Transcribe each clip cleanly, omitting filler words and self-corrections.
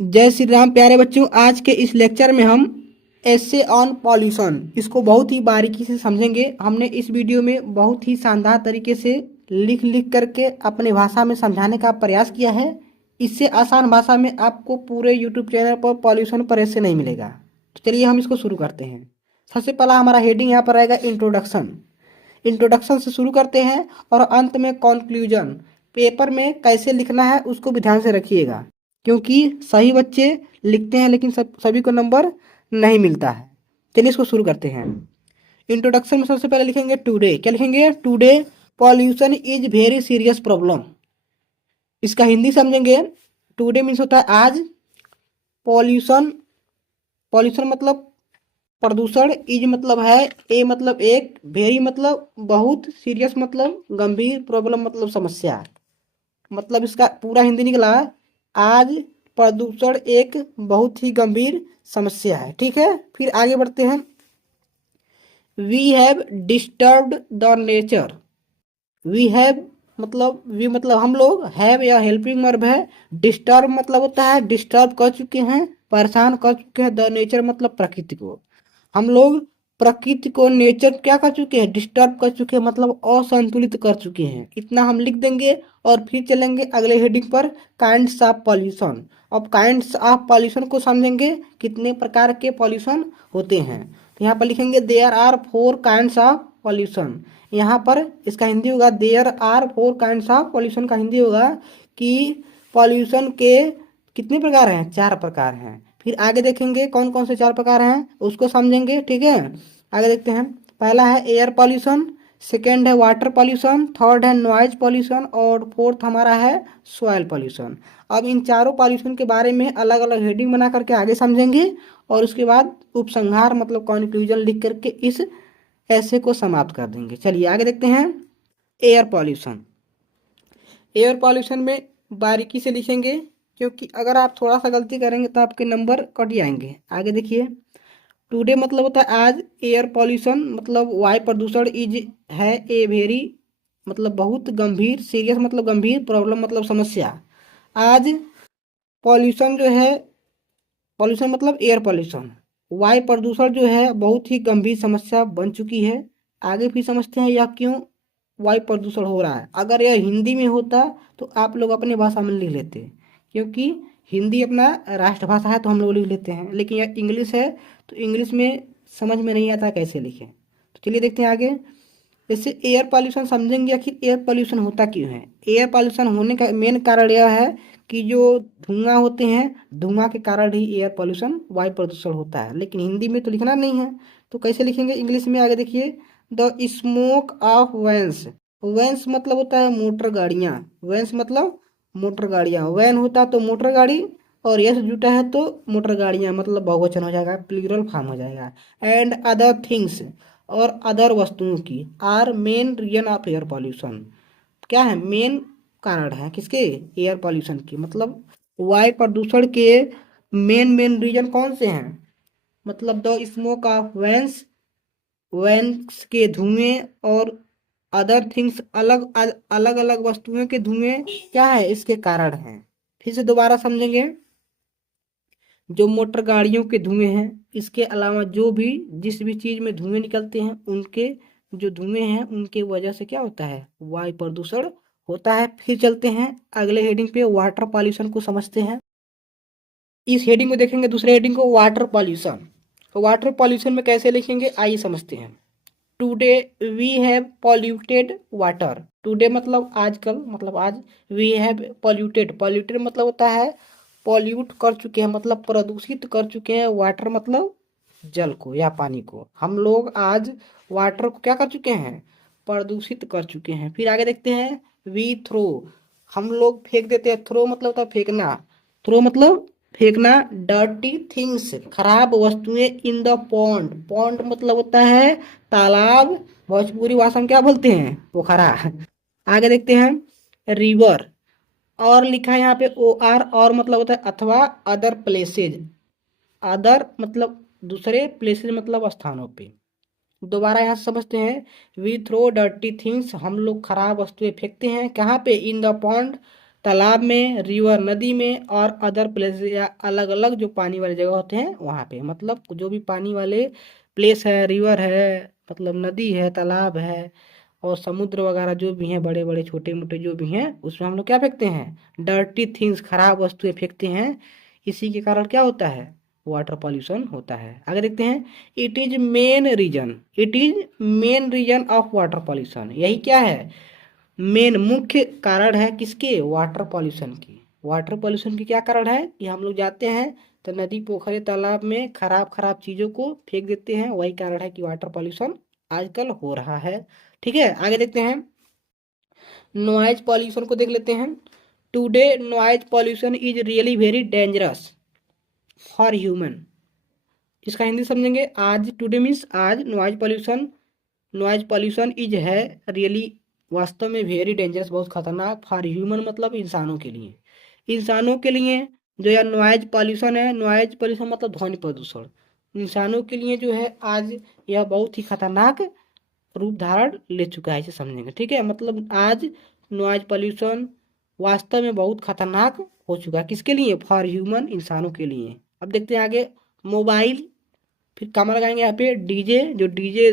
जय श्री राम प्यारे बच्चों। आज के इस लेक्चर में हम एसे ऑन पॉल्यूशन इसको बहुत ही बारीकी से समझेंगे। हमने इस वीडियो में बहुत ही शानदार तरीके से लिख लिख करके अपने भाषा में समझाने का प्रयास किया है। इससे आसान भाषा में आपको पूरे यूट्यूब चैनल पर पॉल्यूशन पर ऐसे नहीं मिलेगा। तो चलिए हम इसको शुरू करते हैं। सबसे पहला हमारा हेडिंग यहाँ पर रहेगा इंट्रोडक्शन। इंट्रोडक्शन से शुरू करते हैं और अंत में कंक्लूजन। पेपर में कैसे लिखना है उसको भी ध्यान से रखिएगा, क्योंकि सही बच्चे लिखते हैं लेकिन सभी को नंबर नहीं मिलता है। चलिए इसको शुरू करते हैं। इंट्रोडक्शन में सबसे पहले लिखेंगे टुडे। क्या लिखेंगे? Today pollution is very serious problem. इसका हिंदी समझेंगे। टुडे मीन्स होता है आज। पॉल्यूशन, पॉल्यूशन मतलब प्रदूषण। इज मतलब है, ए मतलब एक, वेरी मतलब बहुत, सीरियस मतलब गंभीर, प्रॉब्लम मतलब समस्या। मतलब इसका पूरा हिंदी निकला, आज प्रदूषण एक बहुत ही गंभीर समस्या है। ठीक है, फिर आगे बढ़ते हैं। We have disturbed the nature. We have मतलब वी मतलब हम लोग, हैव या हेल्पिंग वर्ब है। डिस्टर्ब मतलब होता है डिस्टर्ब कर चुके हैं, परेशान कर चुके हैं। द नेचर मतलब प्रकृति को। हम लोग प्रकृति को, नेचर क्या कर चुके हैं? डिस्टर्ब कर चुके हैं, मतलब असंतुलित कर चुके हैं। इतना हम लिख देंगे और फिर चलेंगे अगले हेडिंग पर, काइंड्स ऑफ पॉल्यूशन। अब काइंड्स ऑफ पॉल्यूशन को समझेंगे, कितने प्रकार के पॉल्यूशन होते हैं। तो यहाँ पर लिखेंगे there are 4 kinds of pollution. यहाँ पर इसका हिंदी होगा there are 4 kinds of pollution. का हिंदी होगा कि पॉल्यूशन के कितने प्रकार हैं? 4 प्रकार हैं। फिर आगे देखेंगे कौन कौन से 4 प्रकार हैं उसको समझेंगे। ठीक है, आगे देखते हैं। पहला है एयर पॉल्यूशन, सेकेंड है वाटर पॉल्यूशन, थर्ड है नॉइज पॉल्यूशन और फोर्थ हमारा है सॉइल पॉल्यूशन। अब इन चारों पॉल्यूशन के बारे में अलग अलग हेडिंग बना करके आगे समझेंगे और उसके बाद उपसंहार मतलब कंक्लूजन लिख करके इस ऐसे को समाप्त कर देंगे। चलिए आगे देखते हैं। Air pollution. एयर पॉल्यूशन में बारीकी से लिखेंगे, क्योंकि अगर आप थोड़ा सा गलती करेंगे तो आपके नंबर कट जाएंगे। आगे देखिए, टुडे मतलब होता है आज। एयर पॉल्यूशन मतलब वायु प्रदूषण इज है ए वेरी मतलब बहुत गंभीर, सीरियस मतलब गंभीर, प्रॉब्लम मतलब समस्या। आज पॉल्यूशन जो है, पॉल्यूशन मतलब एयर पॉल्यूशन, वायु प्रदूषण जो है बहुत ही गंभीर समस्या बन चुकी है। आगे फिर समझते हैं यह क्यों वायु प्रदूषण हो रहा है। अगर यह हिंदी में होता तो आप लोग अपनी भाषा में लिख लेते, क्योंकि हिंदी अपना राष्ट्रभाषा है तो हम लोग लिख लेते हैं, लेकिन यह इंग्लिश है तो इंग्लिश में समझ में नहीं आता कैसे लिखें। तो चलिए देखते हैं आगे। जैसे एयर पॉल्यूशन समझेंगे, आखिर एयर पॉल्यूशन होता क्यों है। एयर पॉल्यूशन होने का मेन कारण यह है कि जो धुआं होते हैं, धुआं के कारण ही एयर पॉल्यूशन वायु प्रदूषण होता है। लेकिन हिंदी में तो लिखना नहीं है, तो कैसे लिखेंगे इंग्लिश में। आगे देखिए, the smoke of vans. Vans मतलब होता है मोटर गाड़ियाँ। वैन्स मतलब मोटर गाड़ियाँ, वैन होता तो मोटर गाड़ी और यस जुटा है तो मोटर गाड़ियाँ, मतलब बहुवचन हो जाएगा, प्लूरल फॉर्म हो जाएगा। एंड अदर थिंग्स और अदर वस्तुओं की are main reason of air pollution. क्या है? मेन कारण है किसके? एयर पॉल्यूशन की। मतलब वायु प्रदूषण के मेन मेन रीजन कौन से हैं? मतलब the smoke of vans, vans के धुएं, और अदर थिंग्स अलग अलग अलग वस्तुओं के धुएं क्या है? इसके कारण हैं। फिर से दोबारा समझेंगे। जो मोटर गाड़ियों के धुएं हैं, इसके अलावा जो भी जिस भी चीज़ में धुएं निकलते हैं, उनके जो धुएं हैं उनके वजह से क्या होता है? वायु प्रदूषण होता है। फिर चलते हैं अगले हेडिंग पे, वाटर पॉल्यूशन को समझते हैं। इस हेडिंग को देखेंगे, दूसरे हेडिंग को वाटर पॉल्यूशन। वाटर पॉल्यूशन में कैसे लिखेंगे आइए समझते हैं। Today we have polluted water. Today मतलब आजकल, मतलब आज। वी हैव पॉल्यूटेड, पॉल्यूटेड मतलब होता है पॉल्यूट कर चुके हैं, मतलब प्रदूषित कर चुके हैं। वाटर मतलब जल को या पानी को। हम लोग आज वाटर को क्या कर चुके हैं? प्रदूषित कर चुके हैं। फिर आगे देखते हैं। वी थ्रो, हम लोग फेंक देते हैं। थ्रो मतलब होता है फेंकना। थ्रो मतलब फेंकना। डर्टी थिंग्स, खराब वस्तुएं, इन द पॉन्ड। पॉन्ड मतलब होता है तालाब, भोजपुरी भाषा में क्या बोलते हैं? पोखरा। आगे देखते हैं। रिवर, और लिखा है यहाँ पे ओ आर, और मतलब होता है अथवा, अदर प्लेसेज। अदर मतलब दूसरे, प्लेसेज मतलब स्थानों पे। दोबारा यहाँ से समझते हैं। वी थ्रो डर्टी थिंग्स, हम लोग खराब वस्तुएं फेंकते हैं कहाँ पे? इन द पॉन्ड, तालाब में, रिवर नदी में, और अदर प्लेस या अलग अलग जो पानी वाले जगह होते हैं वहाँ पे। मतलब जो भी पानी वाले प्लेस है, रिवर है, मतलब नदी है, तालाब है, और समुद्र वगैरह जो भी हैं, बड़े बड़े छोटे मोटे जो भी हैं, उसमें हम लोग क्या फेंकते हैं, डर्टी थिंग्स, खराब वस्तुएं फेंकते हैं। इसी के कारण क्या होता है, वाटर पॉल्यूशन होता है। आगे देखते हैं, it is main reason of water pollution. यही क्या है, मेन मुख्य कारण है किसके, वाटर पॉल्यूशन की। वाटर पॉल्यूशन की क्या कारण है कि हम लोग जाते हैं तो नदी, पोखरे, तालाब में खराब खराब चीज़ों को फेंक देते हैं, वही कारण है कि वाटर पॉल्यूशन आजकल हो रहा है। ठीक है, आगे देखते हैं, नॉइज पॉल्यूशन को देख लेते हैं। Today noise pollution is really very dangerous for human. इसका हिंदी समझेंगे, आज, टुडे मीन्स आज, नॉइज पॉल्यूशन इज है रियली, वास्तव में, वेरी डेंजरस, बहुत खतरनाक, फॉर ह्यूमन मतलब इंसानों के लिए। इंसानों के लिए जो यह नॉइज पॉल्यूशन है, नॉइज पॉल्यूशन मतलब ध्वनि प्रदूषण, इंसानों के लिए जो है आज यह बहुत ही खतरनाक रूप धारण ले चुका है, इसे समझेंगे। ठीक है, मतलब आज नॉइज पॉल्यूशन वास्तव में बहुत खतरनाक हो चुका है, किसके लिए, फॉर ह्यूमन, इंसानों के लिए। अब देखते हैं आगे, मोबाइल, फिर काम लगाएंगे यहाँ पे डीजे। जो डीजे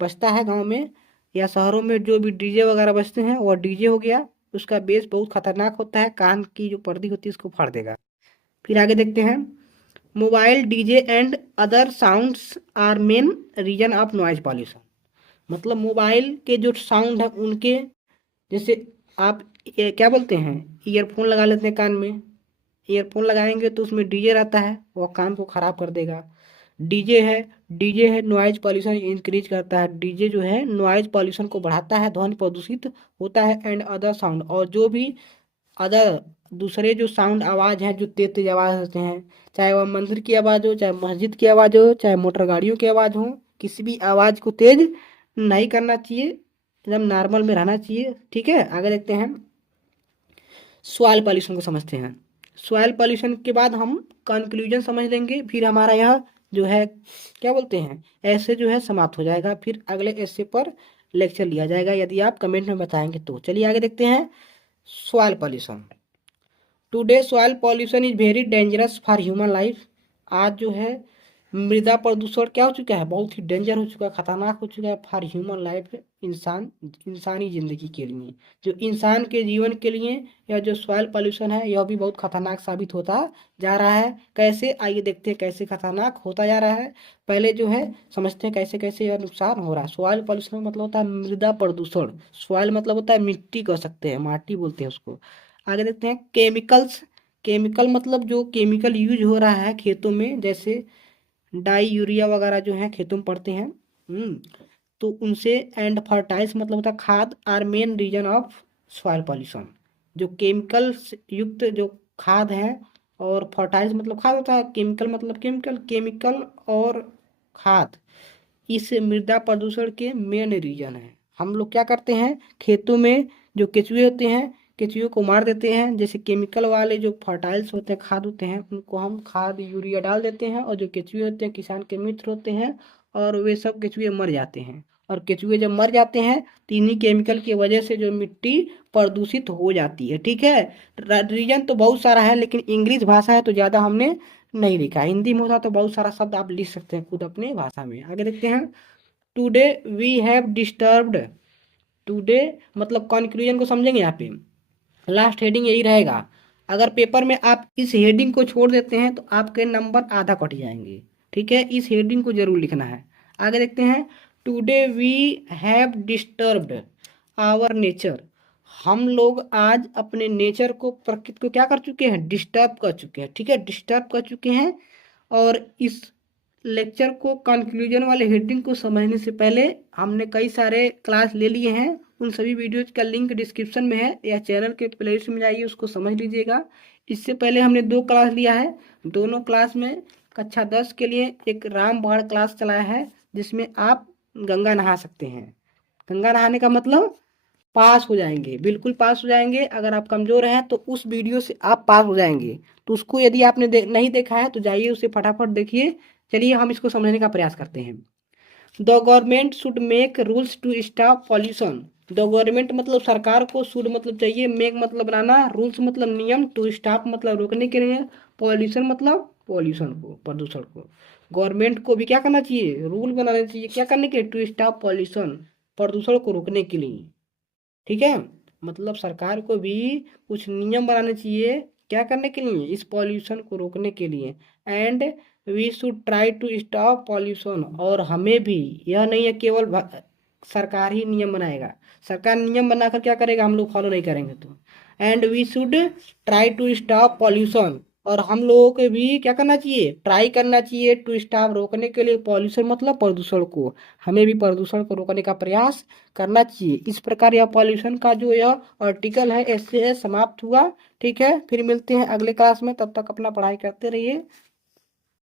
बजता है गांव में या शहरों में, जो भी डीजे वगैरह बजते हैं वो डीजे हो गया, उसका बेस बहुत खतरनाक होता है, कान की जो पर्दी होती है उसको फाड़ देगा। फिर आगे देखते हैं, mobile, DJ and other sounds are main reason of noise pollution. मतलब मोबाइल के जो साउंड है उनके, जैसे आप क्या बोलते हैं, ईयरफोन लगा लेते हैं कान में, ईयरफोन लगाएंगे तो उसमें डीजे रहता है, वो कान को खराब कर देगा। डीजे है, नॉइज पॉल्यूशन इंक्रीज करता है, डीजे जो है नॉइज पॉल्यूशन को बढ़ाता है, ध्वनि प्रदूषित होता है। एंड अदर साउंड, और जो भी अदर दूसरे जो साउंड आवाज़ हैं, जो तेज तेज आवाज़ होते हैं, चाहे वह मंदिर की आवाज़ हो, चाहे मस्जिद की आवाज़ हो, चाहे मोटर गाड़ियों की आवाज़ हो, किसी भी आवाज़ को तेज नहीं करना चाहिए, एकदम नॉर्मल में रहना चाहिए। ठीक है, आगे देखते हैं, सॉइल पॉल्यूशन को समझते हैं। सॉइल पॉल्यूशन के बाद हम कंक्लूजन समझ लेंगे, फिर हमारा यह जो है क्या बोलते हैं, ऐसे जो है समाप्त हो जाएगा, फिर अगले ऐसे पर लेक्चर लिया जाएगा, यदि आप कमेंट में बताएंगे तो। चलिए आगे देखते हैं, soil pollution. Today soil pollution is very dangerous for human life. आज जो है मृदा प्रदूषण क्या हो चुका है, बहुत ही डेंजर हो चुका है, खतरनाक हो चुका है फॉर ह्यूमन लाइफ, इंसानी जिंदगी के लिए, जो इंसान के जीवन के लिए। यह जो सॉइल पॉल्यूशन है यह भी बहुत खतरनाक साबित होता जा रहा है। कैसे, आइए देखते हैं कैसे खतरनाक होता जा रहा है। पहले जो है समझते हैं कैसे कैसे यह नुकसान हो रहा है। सॉइल पॉल्यूशन मतलब होता है मृदा प्रदूषण, सॉइल मतलब होता है मिट्टी, कह सकते हैं माटी बोलते हैं उसको। आगे देखते हैं, केमिकल्स, केमिकल मतलब जो केमिकल यूज हो रहा है खेतों में, जैसे डाई, यूरिया वगैरह जो है खेतों में पड़ते हैं, तो उनसे। एंड फर्टाइल्स मतलब होता है खाद, are main reason of soil pollution. जो केमिकल युक्त जो खाद है, और फर्टाइल्स मतलब खाद होता है, केमिकल मतलब केमिकल और खाद, इस मृदा प्रदूषण के मेन रीजन है। हम लोग क्या करते हैं, खेतों में जो केचुए होते हैं, केचुए को मार देते हैं, जैसे केमिकल वाले जो फर्टाइल्स होते हैं, खाद होते हैं, उनको हम खाद यूरिया डाल देते हैं, और जो केचुए होते हैं किसान के मित्र होते हैं, और वे सब केचुए मर जाते हैं। और केचुए जब मर जाते हैं तो इन्हीं केमिकल की वजह से जो मिट्टी प्रदूषित हो जाती है। ठीक है, रीजन तो बहुत सारा है, लेकिन इंग्लिश भाषा है तो ज़्यादा हमने नहीं लिखा, हिंदी में होता तो बहुत सारा शब्द आप लिख सकते हैं खुद अपने भाषा में। आगे देखते हैं, today we have disturbed. Today मतलब कंक्लूजन को समझेंगे, यहाँ पे लास्ट हेडिंग यही रहेगा। अगर पेपर में आप इस हेडिंग को छोड़ देते हैं तो आपके नंबर आधा कट जाएंगे। ठीक है, इस हेडिंग को जरूर लिखना है। आगे देखते हैं, today we have disturbed our nature. हम लोग आज अपने नेचर को, प्रकृति को क्या कर चुके हैं, डिस्टर्ब कर चुके हैं। ठीक है, डिस्टर्ब कर चुके हैं। और इस लेक्चर को, कंक्लूजन वाले हेडिंग को समझने से पहले हमने कई सारे क्लास ले लिए हैं, उन सभी वीडियोज का लिंक डिस्क्रिप्शन में है, या चैनल के प्लेलिस्ट में जाइए, उसको समझ लीजिएगा। इससे पहले हमने 2 क्लास लिया है, दोनों क्लास में कक्षा 10 के लिए एक रामबाण क्लास चलाया है, जिसमें आप गंगा नहा सकते हैं। गंगा नहाने का मतलब पास हो जाएंगे, बिल्कुल पास हो जाएंगे। अगर आप कमज़ोर हैं तो उस वीडियो से आप पास हो जाएंगे, तो उसको यदि आपने नहीं देखा है तो जाइए उसे फटाफट देखिए। चलिए हम इसको समझने का प्रयास करते हैं। The government should make rules to stop pollution. The government मतलब सरकार को, शुड मतलब चाहिए, मेक मतलब बनाना, रूल्स मतलब नियम, टू स्टॉप मतलब रोकने के लिए, पॉल्यूशन मतलब पॉल्यूशन को, प्रदूषण को। गवर्नमेंट को भी क्या करना चाहिए, रूल बनाने चाहिए, क्या करने के, टू स्टॉप पॉल्यूशन, प्रदूषण को रोकने के लिए। ठीक है, मतलब सरकार को भी कुछ नियम बनाने चाहिए, क्या करने के लिए, इस पॉल्यूशन को रोकने के लिए। And we should try to stop pollution, और हमें भी, यह नहीं है केवल सरकार ही नियम बनाएगा, सरकार नियम बनाकर क्या करेगा, हम लोग फॉलो नहीं करेंगे तो। And we should try to stop pollution, और हम लोगों को भी क्या करना चाहिए, ट्राई करना चाहिए टू स्टॉप, रोकने के लिए, पॉल्यूशन मतलब प्रदूषण को, हमें भी प्रदूषण को रोकने का प्रयास करना चाहिए। इस प्रकार यह पॉल्यूशन का जो यह आर्टिकल है इससे समाप्त हुआ। ठीक है, फिर मिलते हैं अगले क्लास में, तब तक अपना पढ़ाई करते रहिए।